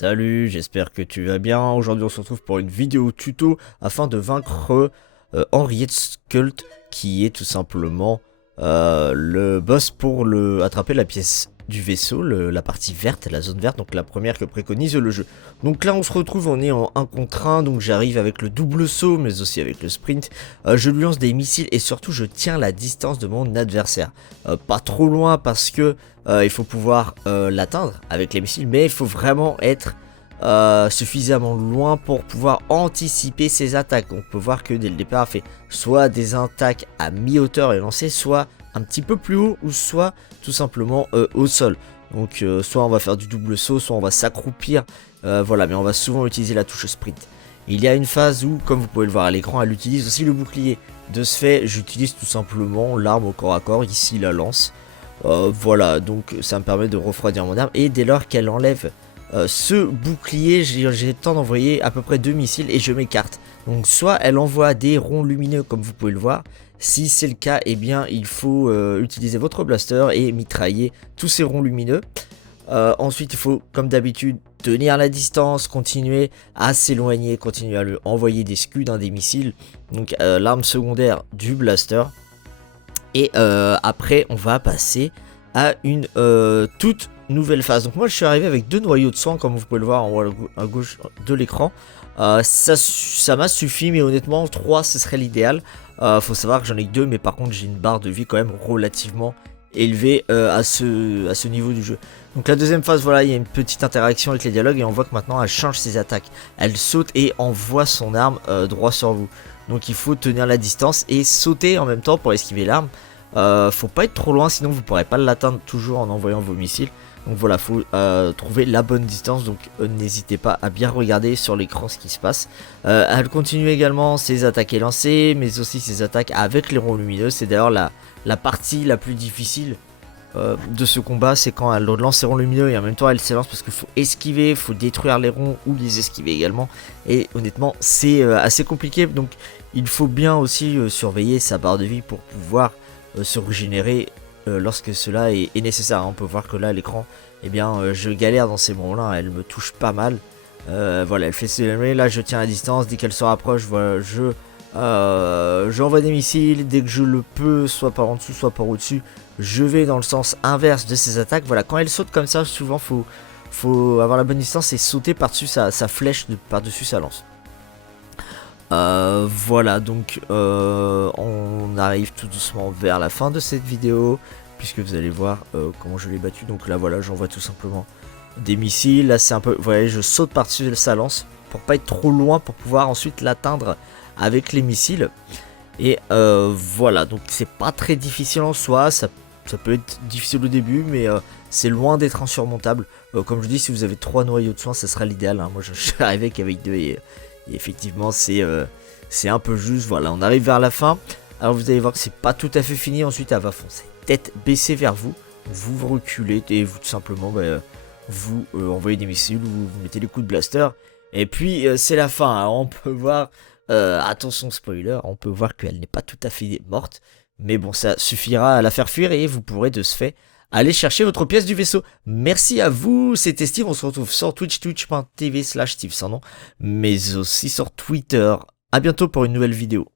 Salut, j'espère que tu vas bien. Aujourd'hui on se retrouve pour une vidéo tuto afin de vaincre Henriette Cult, qui est tout simplement le boss pour attraper la pièce du vaisseau, la partie verte, la zone verte, donc la première que préconise le jeu. Donc là on se retrouve, on est en 1 contre 1, donc j'arrive avec le double saut mais aussi avec le sprint. Je lui lance des missiles et surtout je tiens la distance de mon adversaire. Pas trop loin parce que il faut pouvoir l'atteindre avec les missiles, mais il faut vraiment être suffisamment loin pour pouvoir anticiper ses attaques. On peut voir que dès le départ, il fait soit des attaques à mi-hauteur et lancées, soit un petit peu plus haut, ou soit tout simplement au sol. Donc soit on va faire du double saut, soit on va s'accroupir, voilà, mais on va souvent utiliser la touche sprint. Il y a une phase où, comme vous pouvez le voir à l'écran, elle utilise aussi le bouclier. De ce fait, j'utilise tout simplement l'arme au corps à corps, ici la lance. Voilà, donc ça me permet de refroidir mon arme, et dès lors qu'elle enlève ce bouclier, j'ai le temps d'envoyer à peu près 2 missiles et je m'écarte. Donc soit elle envoie des ronds lumineux comme vous pouvez le voir. Si c'est le cas, eh bien il faut utiliser votre blaster et mitrailler tous ces ronds lumineux. Ensuite il faut comme d'habitude tenir la distance, continuer à s'éloigner, continuer à lui envoyer des scuds, des missiles. Donc l'arme secondaire du blaster. Et après on va passer à une toute nouvelle phase. Donc moi je suis arrivé avec 2 noyaux de sang comme vous pouvez le voir en haut à gauche de l'écran. Ça m'a suffi, mais honnêtement 3 ce serait l'idéal. Faut savoir que j'en ai que 2, mais par contre j'ai une barre de vie quand même relativement élevée à ce niveau du jeu. Donc la deuxième phase, voilà, il y a une petite interaction avec les dialogues et on voit que maintenant elle change ses attaques. Elle saute et envoie son arme droit sur vous. Donc il faut tenir la distance et sauter en même temps pour esquiver l'arme. Faut pas être trop loin, sinon vous pourrez pas l'atteindre toujours en envoyant vos missiles. Donc voilà, faut trouver la bonne distance. Donc n'hésitez pas à bien regarder sur l'écran ce qui se passe. Elle continue également ses attaques et lancées, mais aussi ses attaques avec les ronds lumineux. C'est d'ailleurs la partie la plus difficile de ce combat, c'est quand elle lance ses ronds lumineux et en même temps elle s'élance, parce qu'il faut esquiver, il faut détruire les ronds ou les esquiver également. Et honnêtement c'est assez compliqué, donc il faut bien aussi surveiller sa barre de vie pour pouvoir se régénérer lorsque cela est nécessaire. On peut voir que là à l'écran, eh bien je galère dans ces moments là, elle me touche pas mal. Voilà, elle fait s'éloigner, là je tiens à distance, dès qu'elle se rapproche, voilà, j'envoie des missiles, dès que je le peux, soit par en dessous, soit par au-dessus, je vais dans le sens inverse de ses attaques. Voilà, quand elle saute comme ça, souvent faut avoir la bonne distance et sauter par-dessus sa flèche, par-dessus sa lance. Voilà, donc on arrive tout doucement vers la fin de cette vidéo, puisque vous allez voir comment je l'ai battu. Donc là voilà, j'envoie tout simplement des missiles. Là c'est un peu, vous voyez, je saute par-dessus sa lance pour pas être trop loin, pour pouvoir ensuite l'atteindre avec les missiles. Et voilà, donc c'est pas très difficile en soi, ça peut être difficile au début, mais c'est loin d'être insurmontable. Comme je dis, si vous avez 3 noyaux de soins, ça sera l'idéal, hein. Moi je suis arrivé qu'avec 2 et effectivement c'est un peu juste. Voilà, on arrive vers la fin. Alors vous allez voir que c'est pas tout à fait fini. Ensuite elle va foncer tête baissée vers vous. Vous reculez et vous tout simplement vous envoyez des missiles, vous mettez des coups de blaster. Et puis c'est la fin, hein. On peut voir, attention spoiler, on peut voir qu'elle n'est pas tout à fait morte. Mais bon, ça suffira à la faire fuir et vous pourrez de ce fait aller chercher votre pièce du vaisseau. Merci à vous, c'était Steve, on se retrouve sur Twitch, twitch.tv/Steve sans nom, mais aussi sur Twitter. A bientôt pour une nouvelle vidéo.